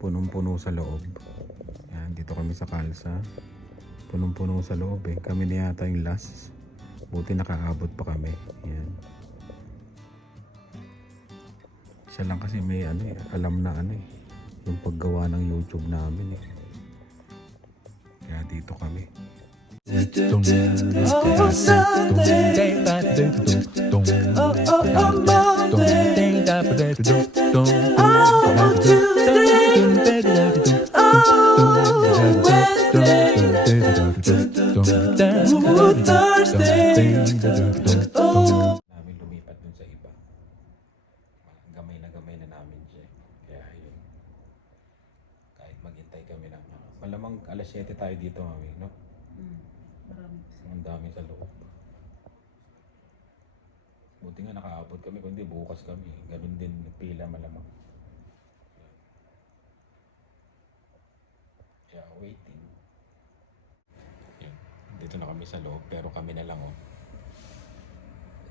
punong-puno sa loob. Yan, dito kami sa kalsa. Punong-puno sa loob eh. Kami na yata yung last. Buti nakaabot pa kami. Yan. Siya lang kasi may ano eh, alam na ano eh. Yung paggawa ng YouTube namin eh. Kaya dito kami. Oh, Sunday. Oh, oh, oh, Monday. Oh, Tuesday. Oh. Oh, namin lumipat dun sa iba. Gamay na gamay na namin siya. eh. Kaya yun. Kahit maghintay kami ano. Malamang alas 7 tayo dito, mami, no? Ang dami sa loob. Buti nga nakaabot kami, kundi bukas kami. Ganun din pila malamang. Kaya waiting. Yun. Dito na kami sa loob, pero kami na lang oh.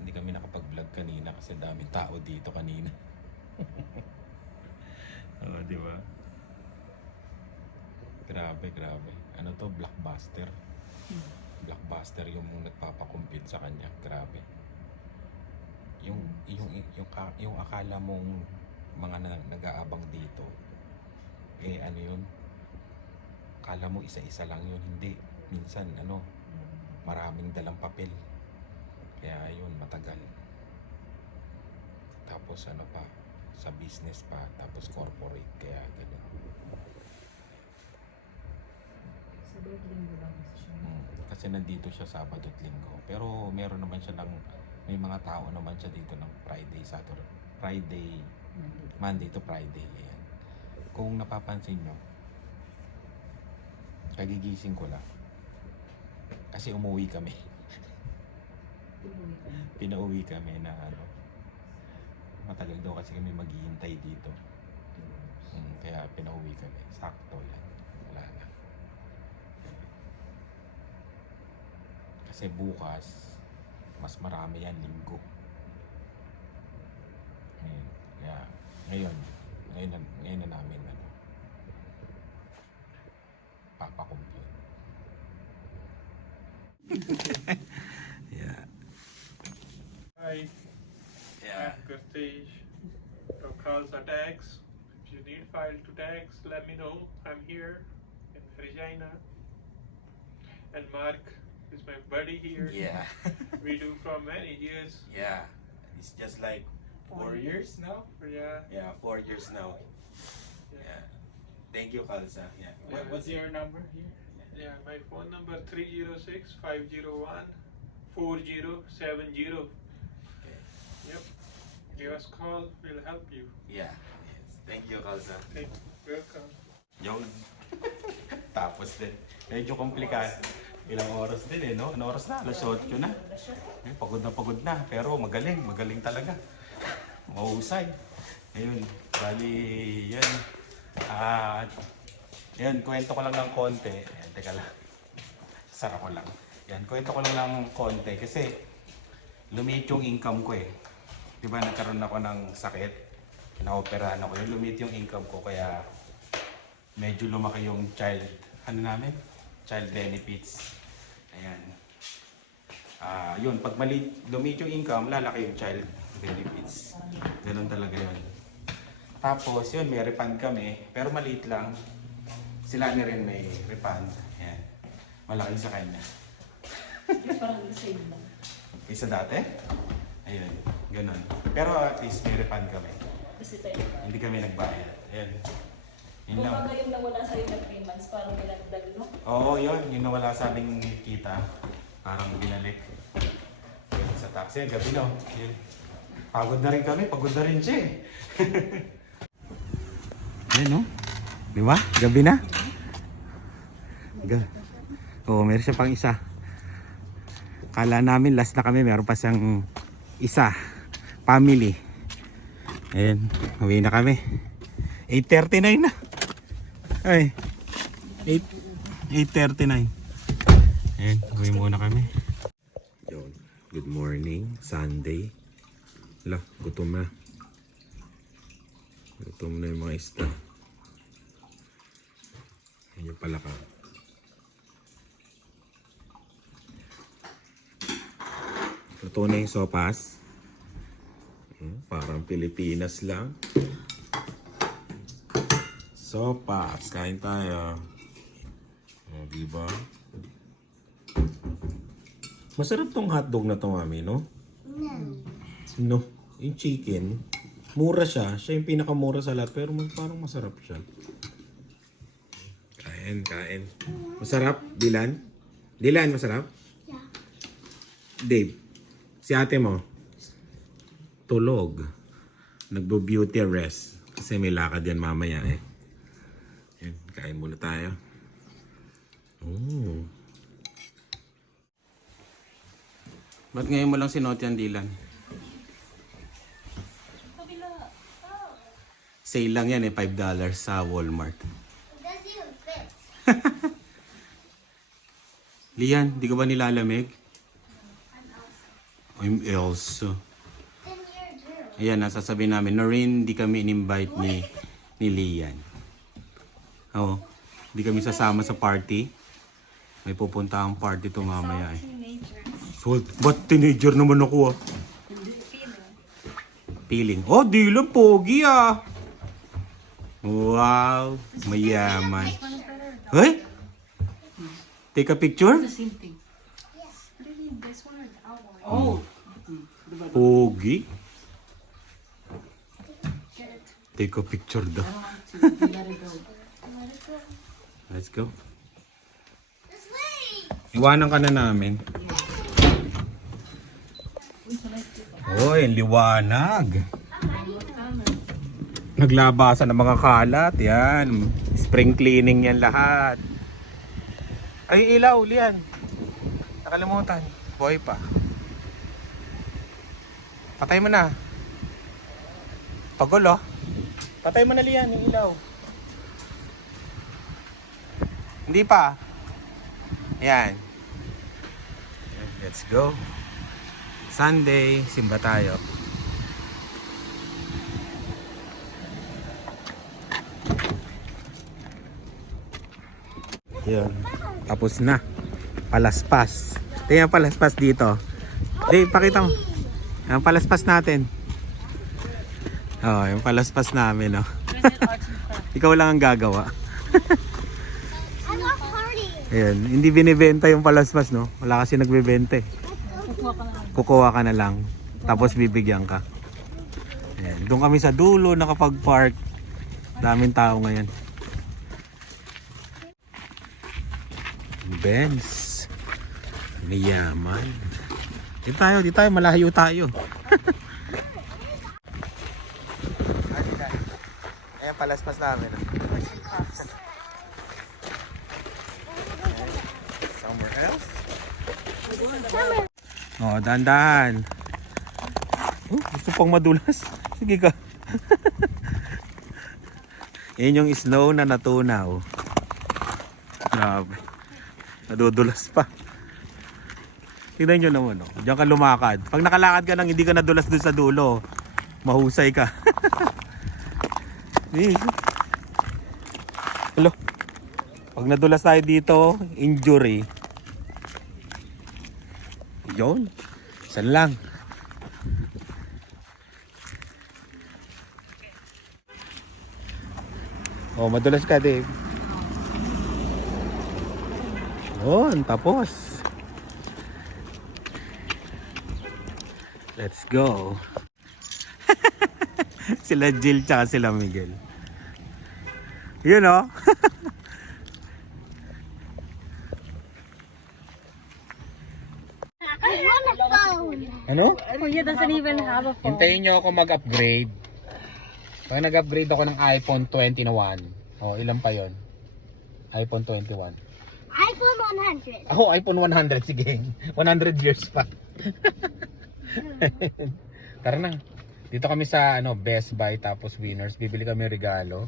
Hindi kami nakapag-vlog kanina kasi daming tao dito kanina. Oo, di ba? Grabe, grabe. Ano to? Blockbuster. Blockbuster yung nagpapakumpit sa kanya. Grabe. Yung yung yung yung akala mong mga na, nag-aabang dito eh ano yun akala mo isa-isa lang yun hindi minsan ano maraming dalang papel kaya yun matagal tapos ano pa sa business pa tapos corporate kaya ganun Sabay linggo lang kasi siya. Mm, kasi nandito siya Sabado at Linggo. Pero meron naman siya ng may mga tao naman siya dito ng Friday, Saturday, Friday, Nandito. Monday to Friday. Ayan. Kung napapansin nyo, kagigising ko lang. Kasi umuwi kami. Pinauwi kami na ano. Matagal daw kasi kami maghihintay dito. Mm, kaya pinauwi kami. Sakto yan. Wala na. Kasi bukas, mas marami yan linggo. Ngayon, kaya ngayon, ngayon, na, ngayon na namin ano, papakumpute. yeah. Hi, Yeah. I'm Kurtesh from Khalsa Tax. If you need file to tax, let me know. I'm here in Regina. And Mark is my buddy here. Yeah. We do from many years. Yeah, it's just like four years now. Yeah. Yeah, four years now. Yeah. Thank you, Kalsa. Yeah. What, what's your number here? Yeah, my phone number 306 501 4070. Okay. Yep. Give us a call, we'll help you. Yeah. Yes. Thank you, Kalsa. Thank Welcome. Yun. Tapos din. Medyo komplikado. Ilang oras din eh, no? Ano oras na? Alas 8 na. Eh, pagod na pagod na. Pero magaling. Magaling talaga. Mahusay. Ayun. Bali, yan. Ah, yan. Kwento ko lang ng konti. Ayan, teka lang. Sarap ko lang. Yan. Kwento ko lang ng konti. Kasi, lumiit yung income ko eh. Di ba nagkaroon ako ng sakit? Na-operahan ako. Yung lumiit yung income ko. Kaya, medyo lumaki yung child, ano namin? Child benefits. Ayan. Ah, yun, pag mali, lumit yung income, lalaki yung child benefits. Ganun talaga yun. Tapos, yun, may refund kami, pero maliit lang. Sila ni rin may refund. Ayan. Malaki sa kanya. Parang isa yun lang. Isa dati? Ayun, ganun. Pero at least may refund kami. Kasi tayo. Hindi kami nagbayad. Ayan. Yun Kung lang. yung nawala sa'yo na 3 months, parang pinagdag, no? Oo, yun. Yung nawala sa aming kita. Parang binalik. Yun, sa taxi. Gabi no. Yun. Pagod na rin kami. Pagod na rin siya eh. Yan no? Di ba? Gabi na. Ga- Oo, meron siya pang isa. Kala namin last na kami. Meron pa siyang isa. Family. Ayan. Uwi na kami. 8.39 na. Ay. 8 8.39 Ayan, uwi muna kami Yun, good morning, Sunday Ala, gutom na Gutom na yung mga isda Yung palaka. Luto na yung sopas. Hmm, parang Pilipinas lang. Sopas. Kain tayo. O, diba? Masarap tong hotdog na to, mami, no? No. Yung chicken, mura siya. Siya yung pinakamura sa lahat, pero parang masarap siya. Kain, kain. Masarap, Dilan? Dilan, masarap? Yeah. Dave, si ate mo, tulog. Nagbo-beauty rest. Kasi may lakad yan mamaya eh. Yan, kain muna tayo. Oh. Ba't ngayon mo lang sinuot yan, Dylan? Sale lang yan eh, $5 sa Walmart. Lian, di ka ba nilalamig? I'm Elsa. Then you're a girl. Ayan, nasasabihin namin, Noreen, di kami in-invite ni, ni Lian. Oo, di kami sasama sa party. May pupunta ang party to mamaya eh. So, ba't teenager naman ako ah? Feeling. Oh, di lang pogi ah. Wow, mayaman. Hey? Take a picture? same thing. Pogi. Take a picture daw. Let's go. This way. Iwanan ka na namin. Hoy, liwanag. Naglabasan ng mga kalat. Yan. Spring cleaning yan lahat. Ay, ilaw, liyan. Nakalimutan. Boy pa. Patay mo na. Pagol, oh. Patay mo na liyan, yung ilaw. Hindi pa. Yan. Let's go. Sunday, simba tayo. Yun. Tapos na. Palaspas. Tingnan palaspas dito. Di, pakita mo. Ang palaspas natin. Oh, yung palaspas namin, oh. Ikaw lang ang gagawa. Ayan, hindi binibenta yung palaspas, no? Wala kasi nagbebenta eh. Kukuha ka na lang. Tapos bibigyan ka. Ayan, doon kami sa dulo nakapag-park. Daming tao ngayon. Benz. Mayaman. Di tayo, di tayo, malayo tayo. Ayan, palaspas namin. Somewhere else? Oh, dahan-dahan. Oh, gusto pang madulas. Sige ka. Yan yung snow na natunaw. Grabe. Nadudulas pa. Tingnan nyo naman, oh. Diyan ka lumakad. Pag nakalakad ka nang hindi ka nadulas dun sa dulo, mahusay ka. Eh. Hello. Pag nadulas tayo dito, injury. Yun. San lang. Oh, madulas ka, Dave. Yun, tapos. Let's go. sila Jill tsaka sila Miguel. Yun oh. A phone. ano? Kuya doesn't even have a phone. Hintayin nyo ako mag-upgrade. Pag nag-upgrade ako ng iPhone 20 na 1. Oh, ilan pa yon? iPhone 21. iPhone 100. Ako, iPhone 100. Sige. 100 years pa. Tara na. Dito kami sa ano Best Buy tapos Winners. Bibili kami regalo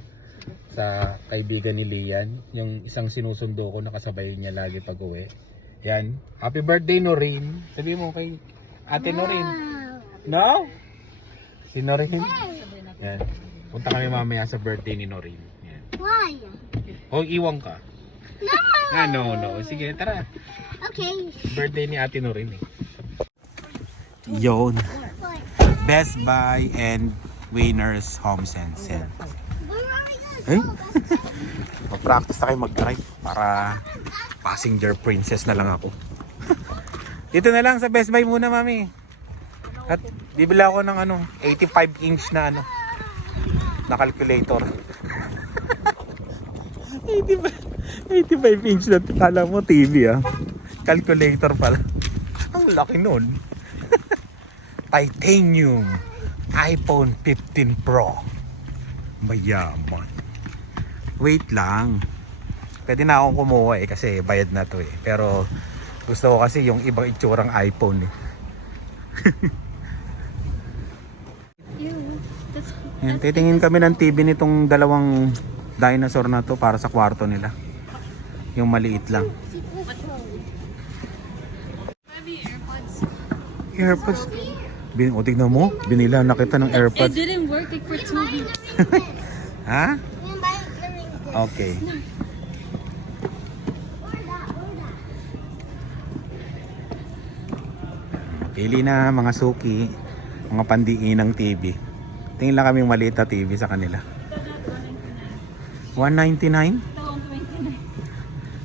sa kaibigan ni Lian. Yung isang sinusundo ko nakasabay niya lagi pag uwi. Yan. Happy birthday Noreen. Sabi mo kay Ate Noreen. No? Si Noreen. Yan. Punta kami mamaya sa birthday ni Noreen. Yan. Why? O iwan ka. No. Ah, no, no. Sige, tara. Okay. Birthday ni Ate Norin eh. Yun. Best Buy and Winners Home Sense. Eh? Mag-practice na kayo mag-drive para passenger princess na lang ako. Dito na lang sa Best Buy muna, mami. At bibila ako ng ano, 85 inch na ano, na calculator. 85, 85 inch na kala mo TV ah. Calculator pala. Ang laki nun. Titanium iPhone 15 Pro. Mayaman. Wait lang. Pwede na akong kumuha eh kasi bayad na to eh. Pero gusto ko kasi yung ibang itsurang iPhone eh. Yan, titingin kami ng TV nitong dalawang dinosaur na to para sa kwarto nila. Yung maliit lang. AirPods. Bin, o tignan mo, binila na kita ng it AirPods. didn't work like for two weeks. Ha? Okay. Pili na mga suki, mga pandiinang TV. Tingin lang kami maliit na TV sa kanila. 199?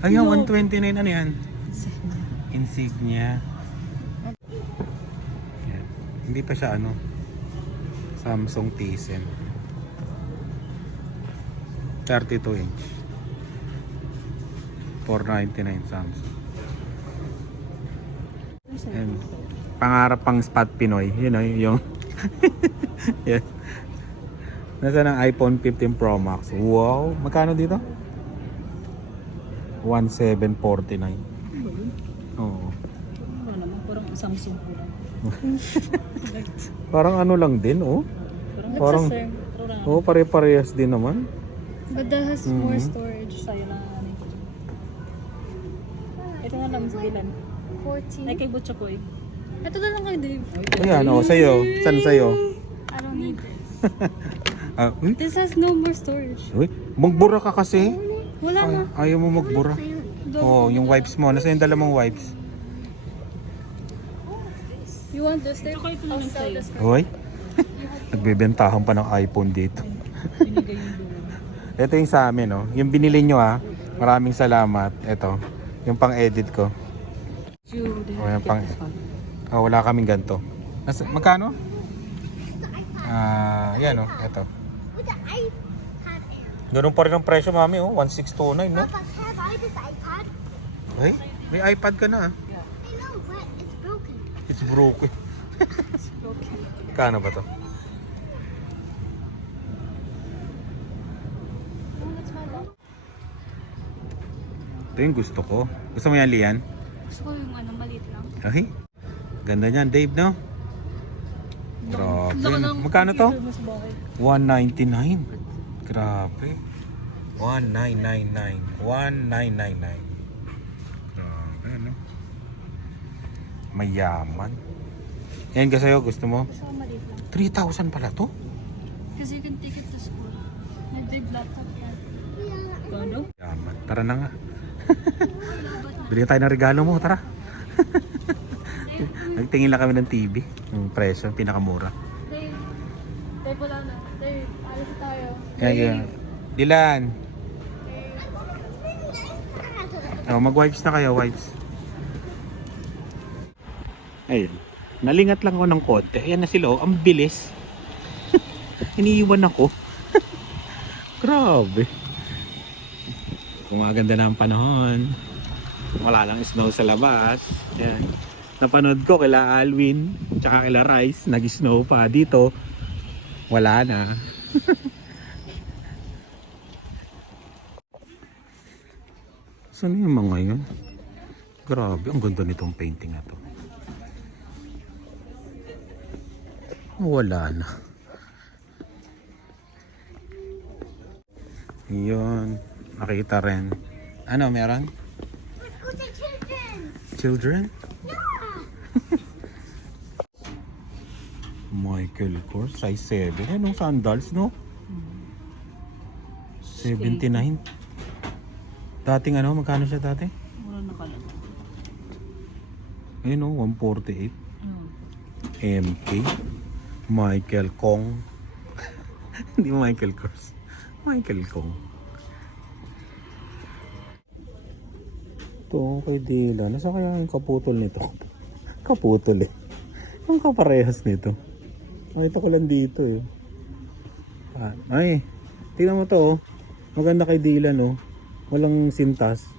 Ayun, 129. Ano yan? Insignia. Yan. Hindi pa siya ano. Samsung Tizen. 32 inch. 499 Samsung. And pangarap pang spot Pinoy. Yun know, yung yan. Nasa ng iPhone 15 Pro Max. Wow! Magkano dito? 1749. Oo. Ano naman, parang Samsung ko lang. Parang ano lang din, oh. Parang- Parang, parang, Oo, pare-parehas din naman. But that has more storage. Sa'yo na ano. Ito na lang sa bilan. 14. Ay, kay Butcho ko eh. Ito na lang kay Dave. Ayan, oh, sa'yo. Saan sa'yo? I don't need this. Ah, uy, This has no more storage. uy, magbura ka kasi. Wala na. Ay, ayaw mo magbura. Oo, oh, yung wipes mo. Nasa yung dala mong wipes? You want this? Ito ko ito na lang sa'yo. Hoy. Nagbebentahan pa ng iPhone dito. Ito yung sa amin, oh. Yung binili nyo, ah. Maraming salamat. Ito. Yung pang-edit ko. Jude. O, yung pang... Oh, wala kaming ganito. Nasa, magkano? Ah, yan, oh. Ito. With the iPad Air. Ganun pa rin ang presyo, mami, oh. 1629, no? Papa, can I this iPad? Ay, may iPad ka na, ah. I know, but it's broken. It's broken. Kano ba to? Ito yung gusto ko. Gusto mo yan, Lian? Gusto ko yung ano, maliit lang. Ay, ganda niyan, Dave, no? Grabe. Magkano to? 199. Grabe. 1999. 1999. Grabe, ano? Mayaman. Yan ka sa'yo, gusto mo? Gusto ko maliit lang. 3,000 pala to? Kasi you can take it to school. May big laptop yan. Kano? Yaman. Tara na nga. Bili tayo ng regalo mo, tara. Nagtingin lang kami ng TV. Yung presyo, pinakamura. Dave. Dave, wala na. Dave, alis tayo. Yan, yan. Dilan. Oh, mag-wipes na kayo, wipes. Ayun. Nalingat lang ako ng konti. Ayan na sila, oh. Ang bilis. Iniiwan ako. Grabe. Kung maganda na ang panahon. Wala lang snow sa labas. Ayan. Napanood ko kila Alwin, tsaka kila Rice, nag-snow pa dito. Wala na. Saan yung mga yun? Grabe, ang ganda nitong painting na to. Wala na. Yun. Nakita rin. Ano, meron? Children? Children? Michael Kors, size 7. Anong sandals, no? 79. Dating ano, magkano siya dati? Mura na pala. Ayun o, 148. Hmm. MK. Michael Kong. Hindi Michael Kors. Michael Kong. Ito, kay Dila. Nasa kaya yung kaputol nito? kaputol eh. Ang kaparehas nito. Nakita ko lang dito eh. Ah, ay, tingnan mo to oh. Maganda kay Dila no. Walang sintas.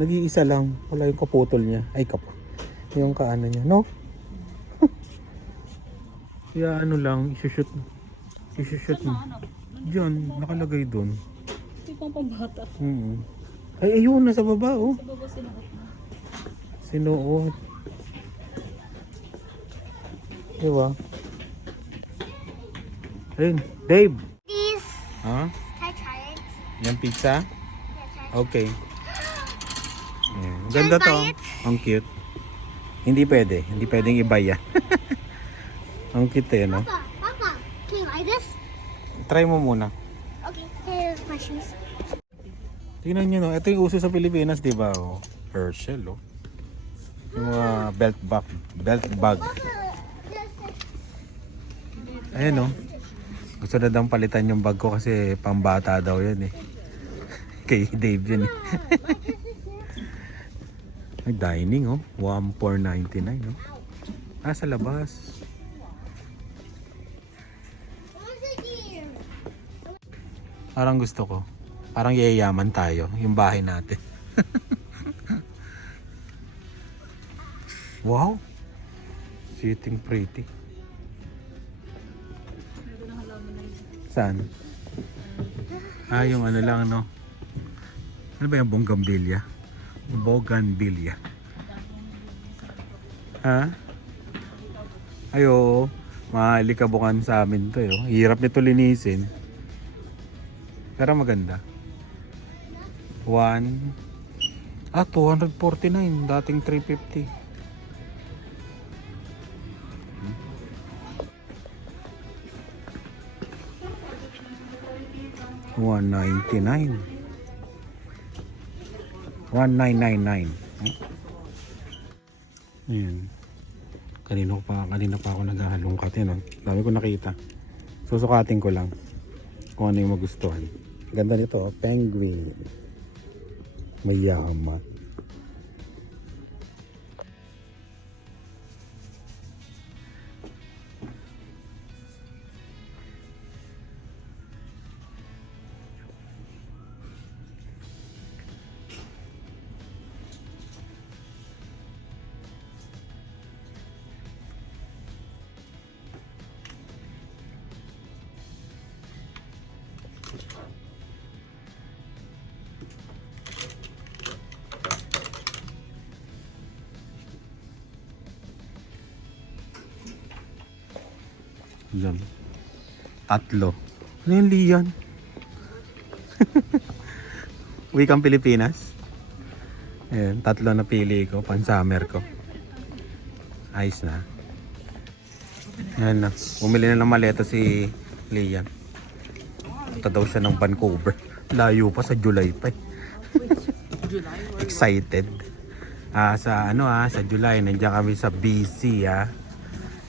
Nag-iisa lang. Wala yung kaputol niya. Ay, kap. Yung kaano niya, no? Kaya ano lang, isushoot. Isushoot mo. Diyan, nakalagay doon. Ito pang pambata. Mm Ay, ayun, nasa baba, oh. Sa baba sila. Sinuot. Diba? Ayun, Dave. These. Ha? Yung pizza? Okay. Ayan. Ganda to. Ang cute. Hindi pwede. Hindi pwedeng iba yan. Ang cute eh, no? Papa, Papa, can you buy this? Try mo muna. Okay, here's my shoes. Tingnan nyo, no? Ito yung uso sa Pilipinas, di ba? Oh. Herschel, oh. Yung mga belt bag. Belt bag. Ayan, oh. Gusto na daw palitan yung bag ko kasi pambata daw yun, eh. Kay Dave yun, eh. May dining, oh. 1499, oh. Ah, sa labas. Parang gusto ko. Parang yayaman tayo. Yung bahay natin. wow. Sitting pretty. Saan? Ah, yung ano lang, no? Ano ba yung bonggambilya? Bougainvillea. Ha? Ayo, mahalikabukan sa amin to. Yo. Hirap nito linisin. Pero maganda. One. Ah, 249. Dating 350. One ninety nine. One nine nine nine. Ayan. Kanino pa, kanina pa ako naghahalongkat yan. Oh. Dami ko nakita. Susukatin ko lang kung ano yung magustuhan. Ganda nito, oh, penguin. Mayaman. Yan. Tatlo. Ano yung liyan? Wikang Pilipinas. Ayan, tatlo na pili ko, pan summer ko. Ayos na. Ayan na. Bumili na ng maleta si Lian. Punta daw siya ng Vancouver. Layo pa sa July pa eh. Excited. Ah, sa ano ah, sa July, nandiyan kami sa BC ah.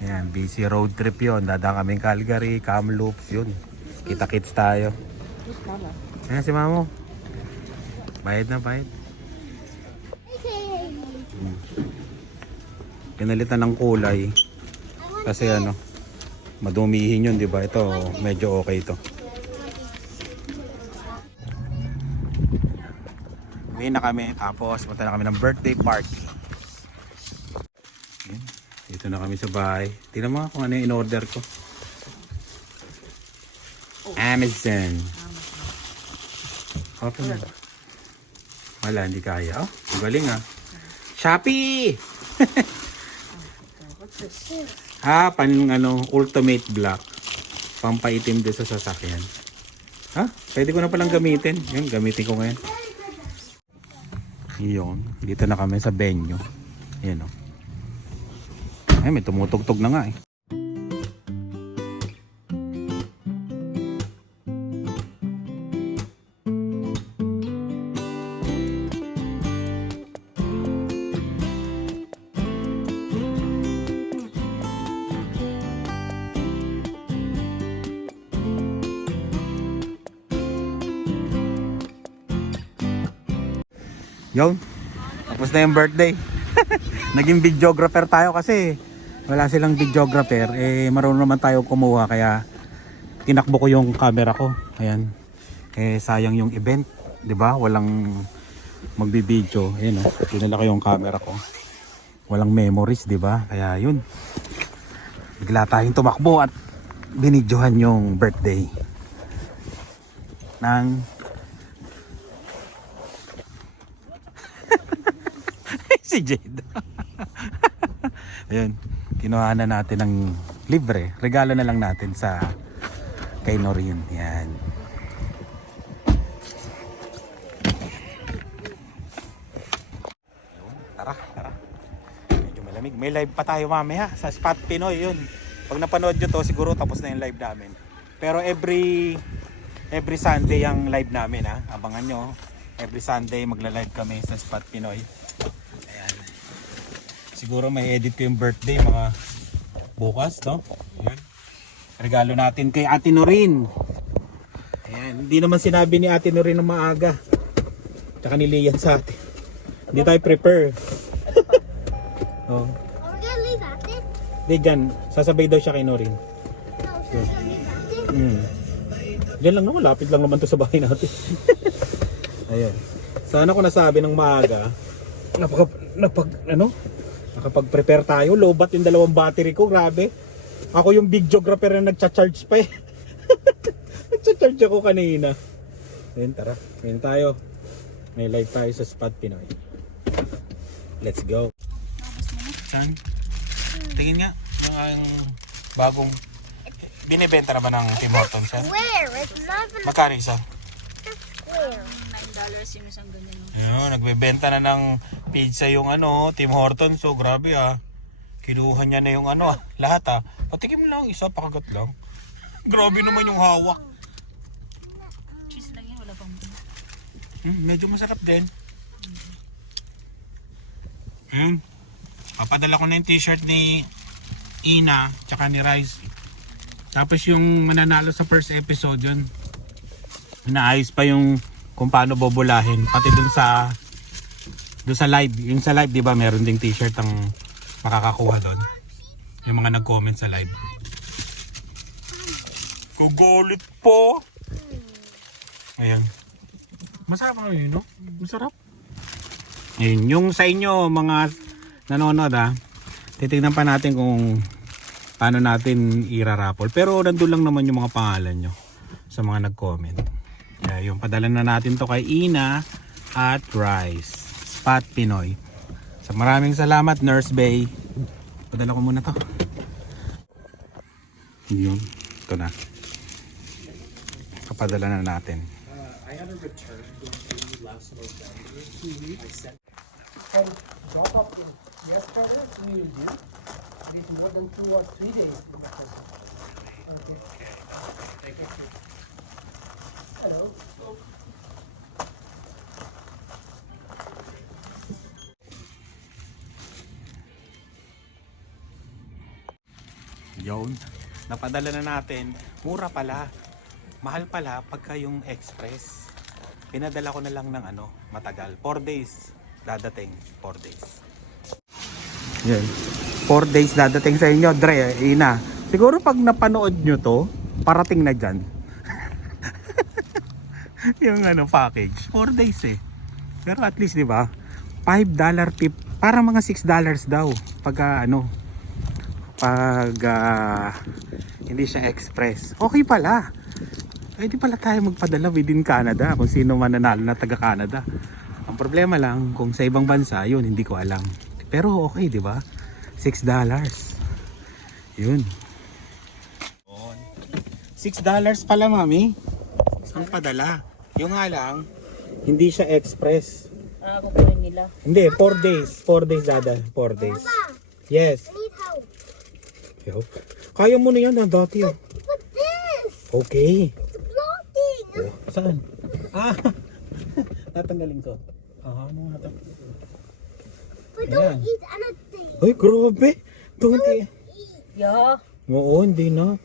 Ayan, BC road trip yon. Dadaan kaming Calgary, Kamloops, yun. Kita-kits tayo. Ayan si Mamo. Bayad na, bayad. Okay. Pinalitan ng kulay. Kasi ano, madumihin yun, di ba? Ito, medyo okay ito. Uwi na kami, tapos punta na kami ng birthday party. Dito na kami sa bahay. Tingnan mo kung ano yung in-order ko. Amazon. Open na. Wala, hindi kaya. Oh, ang galing ah. Shopee! Ah, pan ano, ultimate black. Pampaitim din sa sasakyan. Ha? Pwede ko na palang gamitin. Yan, gamitin ko ngayon. Yun. Dito na kami sa venue. Yan o. Eh, may tumutugtog na nga eh. Yun. Tapos na yung birthday. Naging videographer tayo kasi eh wala silang videographer. Eh, marunong naman tayo kumuha kaya tinakbo ko yung camera ko. Ayan. Eh, sayang yung event. 'di ba Walang magbibideo. Ayan oh. Dinala ko yung camera ko. Walang memories, 'di ba Kaya yun. Bigla tayong tumakbo at binidyohan yung birthday ng si Jade. Ayun, kinuha na natin ng libre. Regalo na lang natin sa kay Norin. Yan. Tara, tara. Medyo malamig. May live pa tayo mamaya sa Spot Pinoy yun. Pag napanood nyo to, siguro tapos na yung live namin. Pero every every Sunday ang live namin ha. Abangan nyo. Every Sunday magla-live kami sa Spot Pinoy. Siguro may edit ko yung birthday mga bukas, no? Ayan. Regalo natin kay Ate Norin. Ayan. Hindi naman sinabi ni Ate Norin ng maaga. Tsaka ni Lian sa atin. Hindi tayo prepare. oh. Are we gonna leave after? Di dyan, sasabay daw siya kay Norin. No, so we're gonna leave after? Hmm. Diyan lang naman, lapit lang naman to sa bahay natin. Ayan. Sana ko nasabi ng maaga, napag, napag, ano, nakapag-prepare tayo, lobat yung dalawang battery ko, grabe. Ako yung videographer na nagcha-charge pa eh. nagcha-charge ako kanina. Ayan, tara. Ayan tayo. May live tayo sa Spot Pinoy. Let's go. Saan? Tingin nga. Yung bagong... Binibenta na ba ng Tim Hortons? Where? It's not Magkano isa? Square. $9 yung isang ganyan. Yun, nagbebenta na ng pizza yung ano, Tim Hortons. So, grabe ah. Kinuha niya na yung ano ah, lahat ah. Patikim mo lang isa, pakagat lang. Grabe naman yung hawak. Cheese lang yan, wala pang Hmm, medyo masarap din. Hmm. Papadala ko na yung t-shirt ni Ina, tsaka ni Rice. Tapos yung mananalo sa first episode yun, inaayos pa yung kung paano bobolahin. Pati dun sa dun sa live. Yung sa live, di ba, meron ding t-shirt ang makakakuha doon. Yung mga nag-comment sa live. Kugulit po! Ayan. Masarap ano yun, no? Masarap. Ayun, yung sa inyo mga nanonood ha, titignan pa natin kung paano natin irarapol. Pero nandun lang naman yung mga pangalan nyo sa mga nag-comment. Kaya yung padala na natin to kay Ina at Rice. Spot Pinoy. So maraming salamat Nurse Bay. Padala ko muna to. Yun. Ito na. Kapadala na natin. drop off the gas cover, we will do. Maybe more than two or three days. Okay. Thank you. Hello. Yun. Napadala na natin. Mura pala. Mahal pala pagka yung express. Pinadala ko na lang ng ano, matagal. 4 days dadating. 4 days. Yan. 4 days dadating sa inyo, Dre. Ina. Siguro pag napanood nyo to, parating na dyan. yung ano, package. 4 days eh. Pero at least, di ba? 5 dollar tip. Para mga 6 dollars daw. Pagka ano, pag ah, hindi siya express. Okay pala. Pwede pala tayo magpadala within Canada kung sino man nanalo na taga Canada. Ang problema lang kung sa ibang bansa, yun hindi ko alam. Pero okay, di ba? 6 dollars. Yun. 6 dollars pala, mami. Ang padala. Yung nga lang, hindi siya express. Ah, kukunin nila. Hindi, 4 days. 4 days dada. 4 days. Yes. I need help. Yup. Kaya mo na yan, ah, dati. ah. But this! Okay. It's blocking! Oh, saan? Ah! Tatanggalin ko. Ah, ano nga to? But Ayan. don't eat anything. Ay, grabe. Don't eat. Yeah. Oo, hindi na.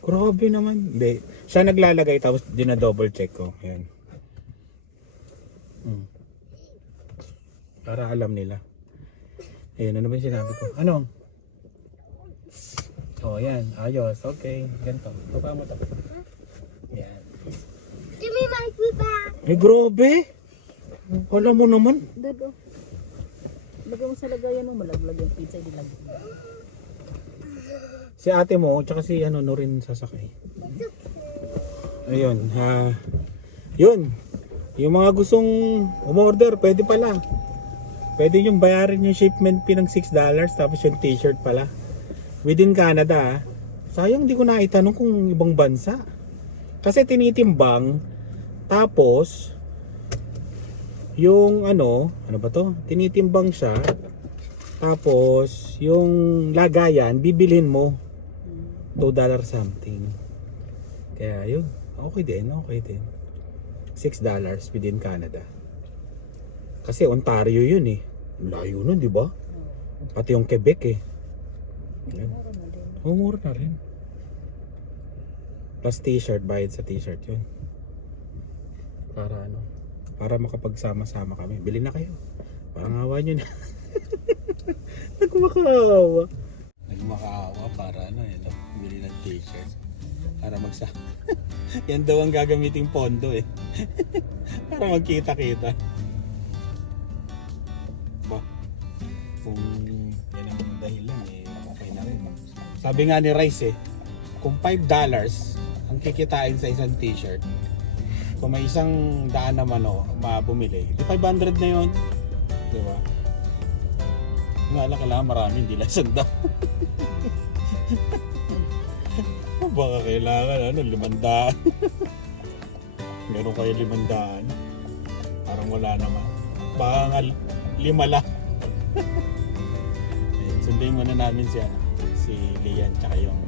Grabe naman. Hindi. Siya naglalagay tapos dina-double check ko. Ayan. Hmm. Para alam nila. Ayun, ano ba yung sinabi ko? Ano? Oh, yan. Ayos. Okay. Ganito. Tuka mo to. Yan. Give me my food back. Eh, grabe. Alam mo naman. Dado. Lagay mo sa lagayan mo, malaglag yung pizza, dilag. Si ate mo, tsaka si ano, no rin sasakay. Ayun, ha. Yun. Yung mga gustong umorder, pwede pala. Pwede yung bayarin yung shipment fee ng $6 tapos yung t-shirt pala. Within Canada, sayang di ko na itanong kung ibang bansa. Kasi tinitimbang, tapos, yung ano, ano ba to? Tinitimbang siya, tapos, yung lagayan, bibilhin mo. 2 dollar something. Kaya yun, okay din, okay din. 6 dollars within Canada. Kasi Ontario yun eh. Layo nun, di ba? Pati yung Quebec eh. Yun. Oh, mura na rin. Plus t-shirt, bayad sa t-shirt yun. Para ano, para makapagsama-sama kami. Bili na kayo. Parang awa nyo na. Nagmakaawa. Nagmakaawa para ano eh, bili ng t-shirt. Para magsa... Yan daw ang gagamiting pondo eh. para magkita-kita. Ba? Kung yan ang dahilan eh, okay na rin. Sabi nga ni Rice eh, kung 5 dollars ang kikitain sa isang t-shirt, kung may isang daan naman o mabumili, di 500 na yun. Di ba? Nga lang kailangan marami, hindi lang isang daan. Baka kailangan ano, limandaan. Meron kayo limandaan. Parang wala naman. Baka nga lima lang. Sundin muna namin si, ano, si Lian tsaka yung.